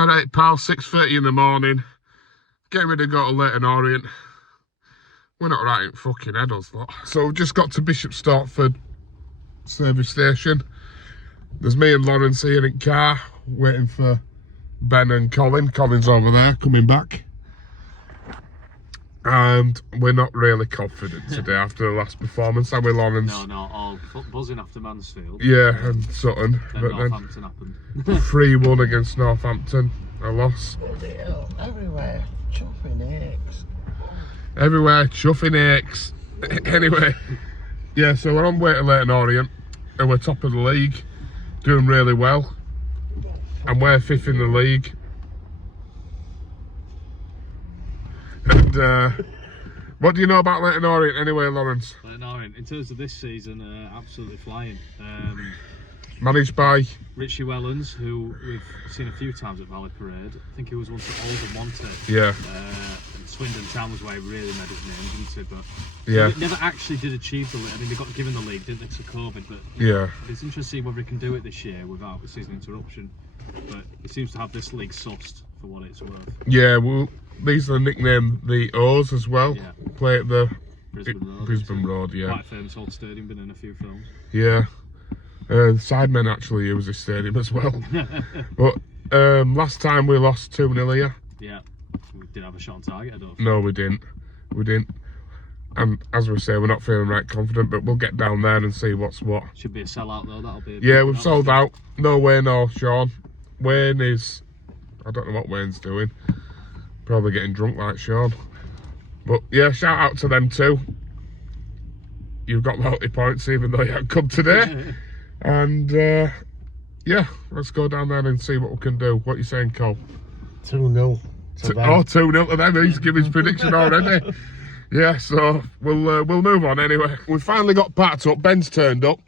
Alright pal, 6:30 in the morning. Getting ready to go to Leyton Orient. We're not right in fucking head, us lot. So we've just got to Bishop Stortford service station. There's me and Lawrence here in car, waiting for Ben and Colin. Colin's over there, coming back. And we're not really confident today after the last performance, are we, Lawrence? No, all buzzing after Mansfield. Yeah, and Sutton. Then but Northampton happened. 3-1 against Northampton, a loss. Everywhere, chuffing eggs. Everywhere, chuffing aches. Anyway, yeah, so we're on way to Leyton Orient, and we're top of the league, doing really well. And we're 5th in the league. And what do you know about Leyton Orient anyway, Lawrence? Leyton Orient, in terms of this season, absolutely flying. Managed by Richie Wellens, who we've seen a few times at Valley Parade. I think he was once at Oldham wanted. Yeah. And Swindon Town was where he really made his name, didn't he? But yeah, he never actually did achieve the league. I mean, they got given the league, didn't they, to COVID? But yeah, it's interesting to see whether he can do it this year without a season interruption. But he seems to have this league sussed for what it's worth. Yeah, well, these are nicknamed the O's as well. Yeah. Play at the Brisbane Road. Yeah. Quite a famous old stadium, been in a few films. Yeah. The Sidemen actually use this stadium as well. But last time we lost 2-0 here. Yeah. We did have a shot on target, I don't think. No, we didn't. We didn't. And as we say, we're not feeling right confident, but we'll get down there and see what's what. Should be a sellout though, that'll be yeah, we've sold out. No Wayne or Sean. Wayne is, I don't know what Wayne's doing. Probably getting drunk like Sean. But yeah, shout out to them too. You've got loyalty points even though you haven't come today. And yeah, let's go down there and see what we can do. What are you saying, Cole? 2-0. Oh, 2-0 to them. He's given his prediction already. Yeah, so we'll move on anyway. We finally got parked up. Ben's turned up.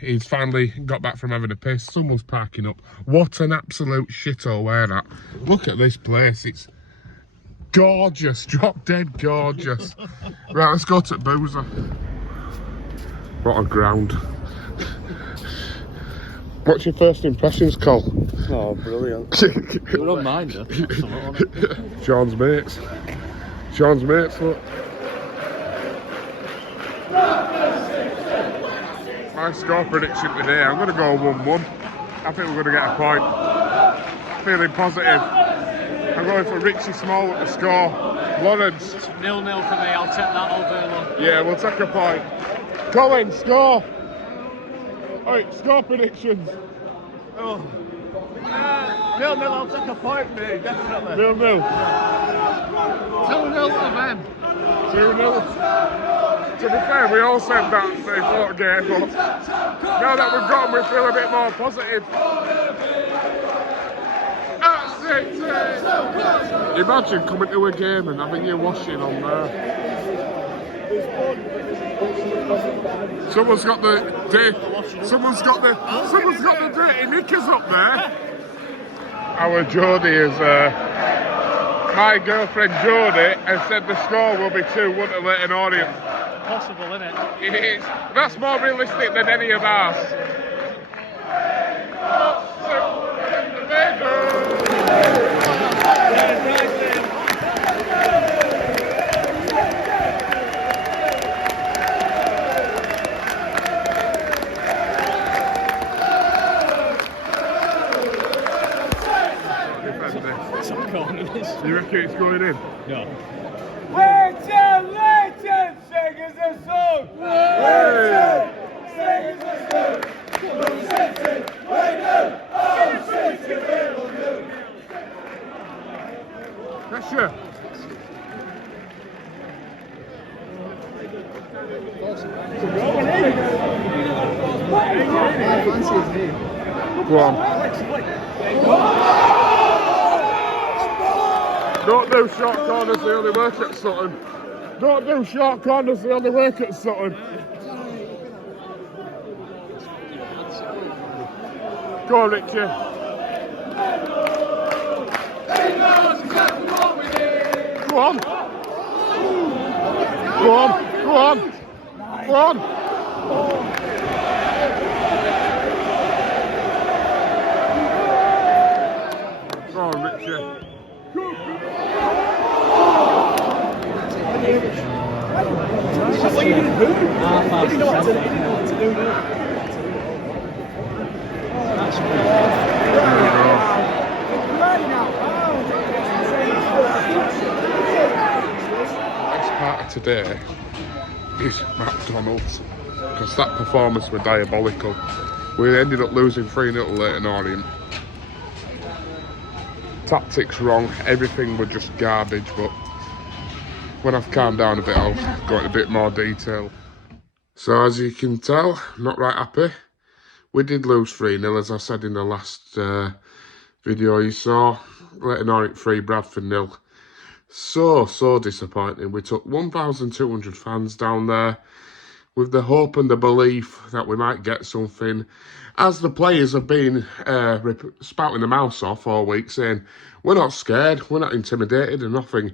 He's finally got back from having a piss. Someone's parking up. What an absolute shithole we're at. Look at this place. It's gorgeous. Drop dead gorgeous. Right, let's go to Boozer. What a ground. What's your first impressions, Cole? Oh, brilliant. You're on mine, though. Sean's mates. Sean's mates, look. My score prediction today, I'm going to go 1-1. I think we're going to get a point. Feeling positive. I'm going for Richie Small at the score. Lawrence. 0-0 for me, I'll take that all day long. Yeah, we'll take a point. Colin, score. Alright, score predictions. Oh. 0-0, I'll take a point, mate, definitely. 0-0. 2-0 for them. 2-0. To be fair, we all said that before the game, but now that we've got them, we feel a bit more positive. Imagine coming to a game and having your washing on there. Someone's got the dirty knickers up there. Our Jodie is my girlfriend Jodie has said the score will be 2-1 to Leyton Orient. Possible, isn't it? It is. That's more realistic than any of ours. You reckon it's going in? No. Leyton, sing us a song! Leyton, sing us a song! Leyton, oh, City will do! Pressure! Go on. Don't do short corners, they only work at Sutton. Don't do short corners, they only work at Sutton. Go on, Richie. Go on. Go on. Go on. Go on. Go on, you. What are you going to do? You know what to do now. Best part of today is McDonald's, because that performance was diabolical. We ended up losing 3-0 to Leyton Orient. Tactics wrong, everything was just garbage, but when I've calmed down a bit, I'll go into a bit more detail. So as you can tell, not right happy. We did lose 3-0, as I said in the last video you saw. Leyton Orient 3, Bradford 0. So disappointing. We took 1,200 fans down there with the hope and the belief that we might get something. As the players have been spouting the mouth off all week, saying, we're not scared, we're not intimidated and nothing.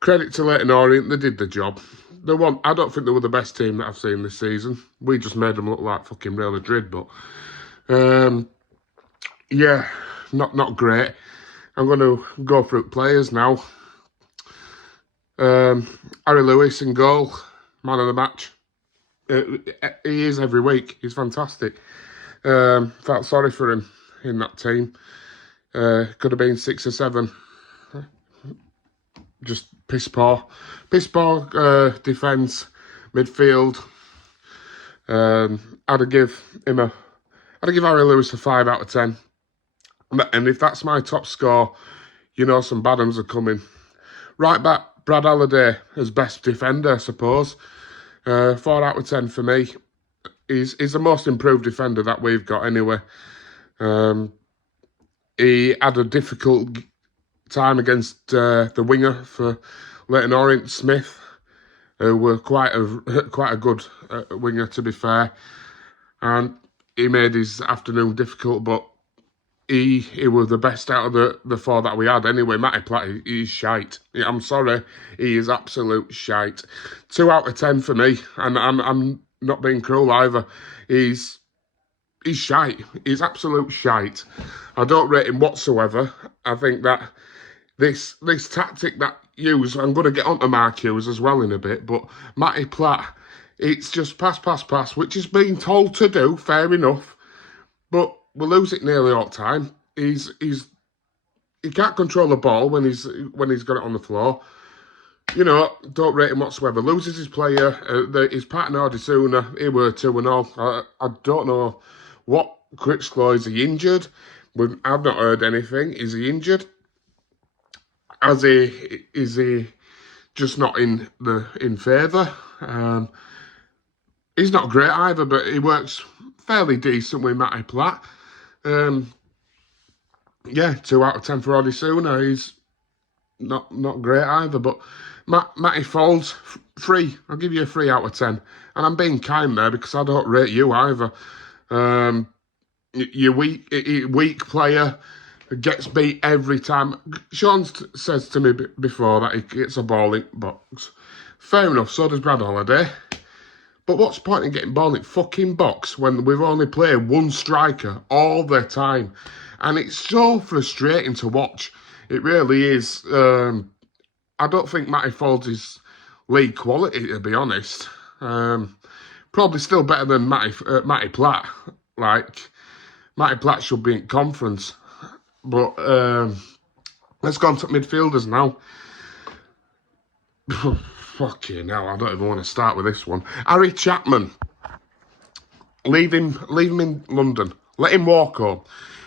Credit to Leyton Orient, they did the job. I don't think they were the best team that I've seen this season. We just made them look like fucking Real Madrid, but yeah, not great. I'm going to go through players now. Harry Lewis in goal, man of the match. He is every week. He's fantastic. Felt sorry for him in that team. Could have been 6 or 7. Just piss poor. Piss poor defence, midfield. I'd give Harry Lewis a 5 out of 10. And if that's my top score, you know some bad ones are coming. Right back, Brad Halliday as best defender, I suppose. 4 out of 10 for me. He's the most improved defender that we've got anyway. He had a difficult time against the winger for Leyton Orient, Smith, who were quite a good winger, to be fair. And he made his afternoon difficult, but he was the best out of the 4 that we had anyway. Matty Platt, he's shite. I'm sorry, he is absolute shite. 2 out of 10 for me, and I'm not being cruel either. He's shite. He's absolute shite. I don't rate him whatsoever. I think that this tactic that Hughes, I'm going to get onto Mark Hughes as well in a bit, but Matty Platt, it's just pass, which is being told to do, fair enough, but we lose it nearly all the time. He can't control the ball when he's got it on the floor. You know, don't rate him whatsoever. Loses his player, his partner Odisuna, he were 2-0. I don't know what Critchlow, is he injured? I've not heard anything. Is he injured? Is he just not in favour? He's not great either, but he works fairly decent with Matty Platt. Yeah, 2 out of 10 for Odisuna. He's not great either, but Matty Falls, 3. I'll give you a 3 out of 10. And I'm being kind there because I don't rate you either. You're weak player, gets beat every time. Sean says to me before that he gets a ball in box. Fair enough, so does Brad Halliday. But what's the point in getting ball in fucking box when we've only played one striker all the time? And it's so frustrating to watch. It really is. I don't think Matty Folds is league quality, to be honest. Probably still better than Matty Platt. Like, Matty Platt should be in conference. But let's go on to midfielders now. Fucking hell, I don't even want to start with this one. Harry Chapman. Leave him in London. Let him walk home.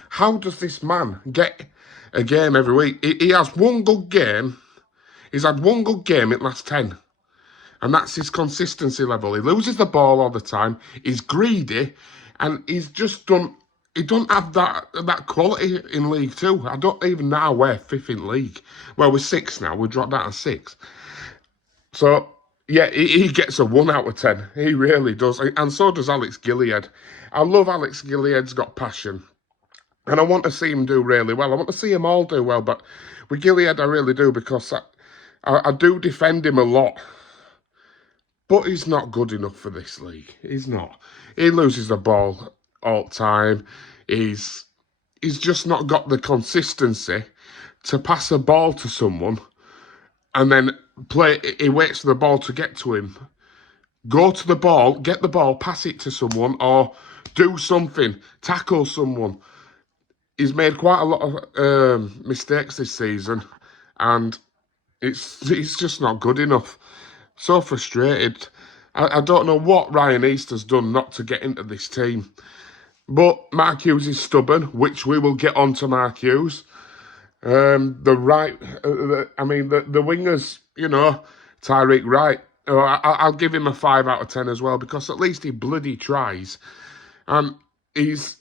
How does this man get a game every week? He has one good game. He's had one good game in the last 10. And that's his consistency level. He loses the ball all the time. He's greedy. And he's just done... He don't have that quality in League 2. I don't even know we're 5th in league. Well, we're 6th now. We dropped down to 6th. So, yeah, he gets a 1 out of 10. He really does. And so does Alex Gilead. I love Alex Gilead's got passion. And I want to see him do really well. I want to see them all do well. But with Gilead, I really do, because I do defend him a lot. But he's not good enough for this league. He's not. He loses the ball all the time. He's just not got the consistency. to pass a ball to someone and then he waits for the ball to get to him. Go to the ball, get the ball, pass it to someone, or do something, tackle someone. He's made quite a lot of mistakes this season, and it's just not good enough. So frustrated. I don't know what Ryan Easter's done not to get into this team. But Mark Hughes is stubborn, which we will get on to Mark Hughes. The wingers, Tyreek Wright. I'll give him a 5 out of 10 as well, because at least he bloody tries. He's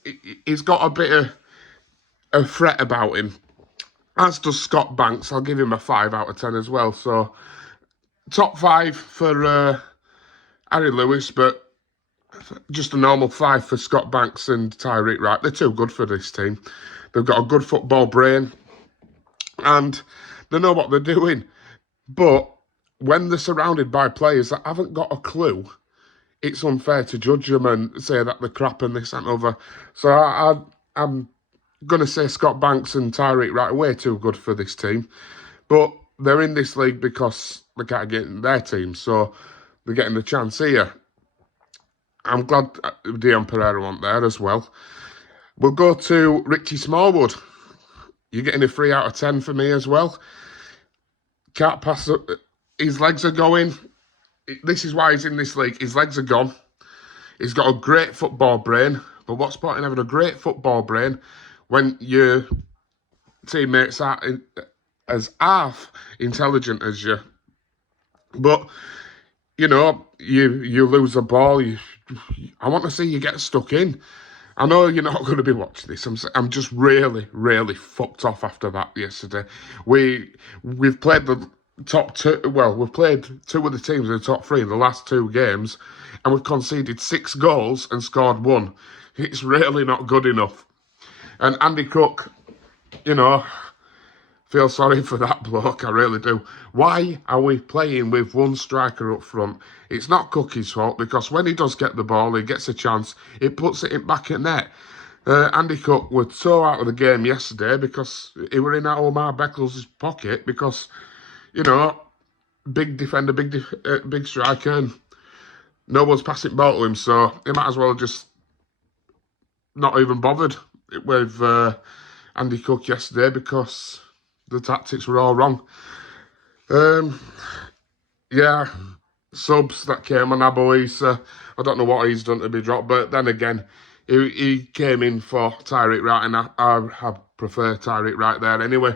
got a bit of a threat about him. As does Scott Banks. I'll give him a 5 out of 10 as well. So, top 5 for Harry Lewis, but just a normal 5 for Scott Banks and Tyreek Wright. They're too good for this team. They've got a good football brain, and they know what they're doing. But when they're surrounded by players that haven't got a clue, it's unfair to judge them and say that they're crap and this and other. So I'm going to say Scott Banks and Tyreek Wright are way too good for this team. But they're in this league because they can't get in their team, so they're getting the chance here. I'm glad Dion Pereira went there as well. We'll go to Richie Smallwood. You're getting a 3 out of 10 for me as well. Can't pass up. His legs are going. This is why he's in this league. His legs are gone. He's got a great football brain. But what's the point in having a great football brain when your teammates are as half intelligent as you? But, you lose the ball. I want to see you get stuck in. I know you're not going to be watching this. I'm just really, really fucked off after that yesterday. We've played the top 2. Well, we've played 2 of the teams in the top 3 in the last 2 games, and we've conceded 6 goals and scored 1. It's really not good enough. And Andy Cook, feel sorry for that bloke, I really do. Why are we playing with 1 striker up front? It's not Cookie's fault, because when he does get the ball, he gets a chance, he puts it back at net. Andy Cook was so out of the game yesterday because he were in Omar Beckles' pocket because, big defender, big striker, and no one's passing ball to him, so he might as well just not even bothered with Andy Cook yesterday because the tactics were all wrong. Subs that came on Abo Issa. I don't know what he's done to be dropped, but then again, he came in for Tyreek Wright, and I prefer Tyreek Wright there anyway.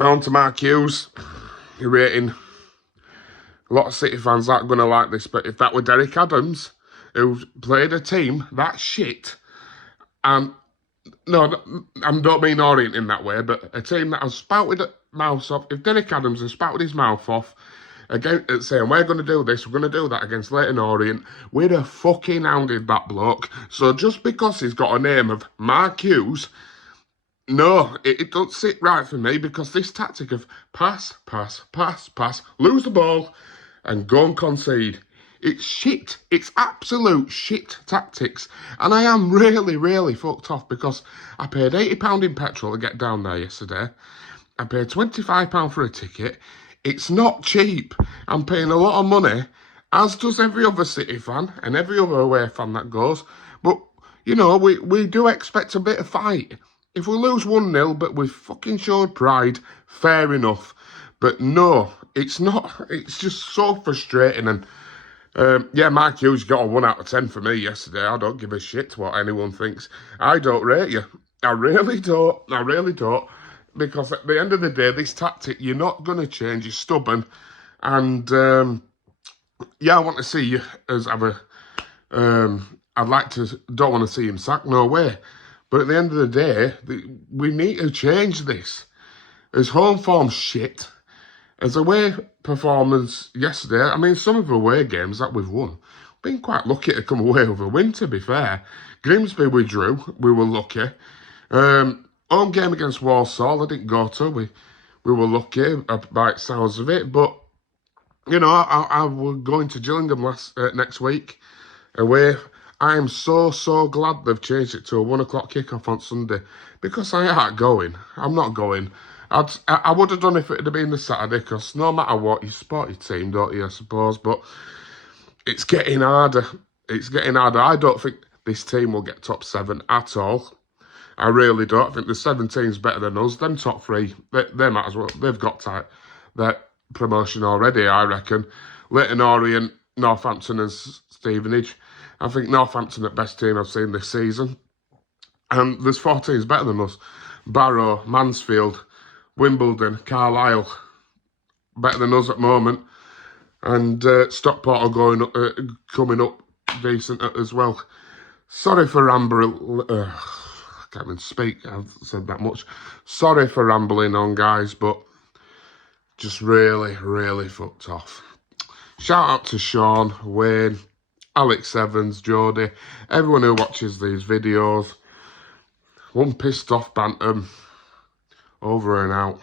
On to Mark Hughes. You're rating. A lot of City fans aren't going to like this, but if that were Derek Adams, who played a team that shit, and no, I don't mean Orient in that way, but a team that has spouted mouths off. If Derek Adams has spouted his mouth off again, saying we're going to do this, we're going to do that against Leyton Orient, we'd have fucking hounded that bloke. So just because he's got a name of Mark Hughes, no, it don't sit right for me, because this tactic of pass, lose the ball, and go and concede, it's shit. It's absolute shit tactics. And I am really, really fucked off, because I paid £80 in petrol to get down there yesterday. I paid £25 for a ticket. It's not cheap. I'm paying a lot of money, as does every other City fan and every other away fan that goes. But, we do expect a bit of fight. If we lose 1-0, but we fucking showed pride, fair enough. But no, it's not. It's just so frustrating. And Mark Hughes got a 1 out of 10 for me yesterday. I don't give a shit what anyone thinks. I don't rate you. I really don't. Because at the end of the day, this tactic, you're not going to change. You're stubborn. And, I want to see you as have a... don't want to see him sacked, no way. But at the end of the day, we need to change this. As home form shit, as away performance yesterday, I mean, some of the away games that we've won, been quite lucky to come away with a win, to be fair. Grimsby we drew, we were lucky. Home game against Walsall, I didn't go to, we were lucky by the sounds of it. But, I will going to Gillingham next week away. I am so glad they've changed it to a 1 o'clock kickoff on Sunday, because I ain't going. I'm not going. I would have done if it had been the Saturday, because no matter what, you support your team, don't you, I suppose, but it's getting harder. It's getting harder. I don't think this team will get top 7 at all. I really don't. I think the 17's better than us. Them top 3, they might as well. They've got that promotion already, I reckon. Leyton Orient, Northampton and Stevenage. I think Northampton are the best team I've seen this season. And there's 4 teams better than us. Barrow, Mansfield, Wimbledon, Carlisle, better than us at the moment. And Stockport are coming up decent as well. Sorry for rambling. I can't even speak. I've said that much. Sorry for rambling on, guys, but just really fucked off. Shout out to Sean, Wayne, Alex Evans, Jody, everyone who watches these videos. One pissed off bantam. Over and out.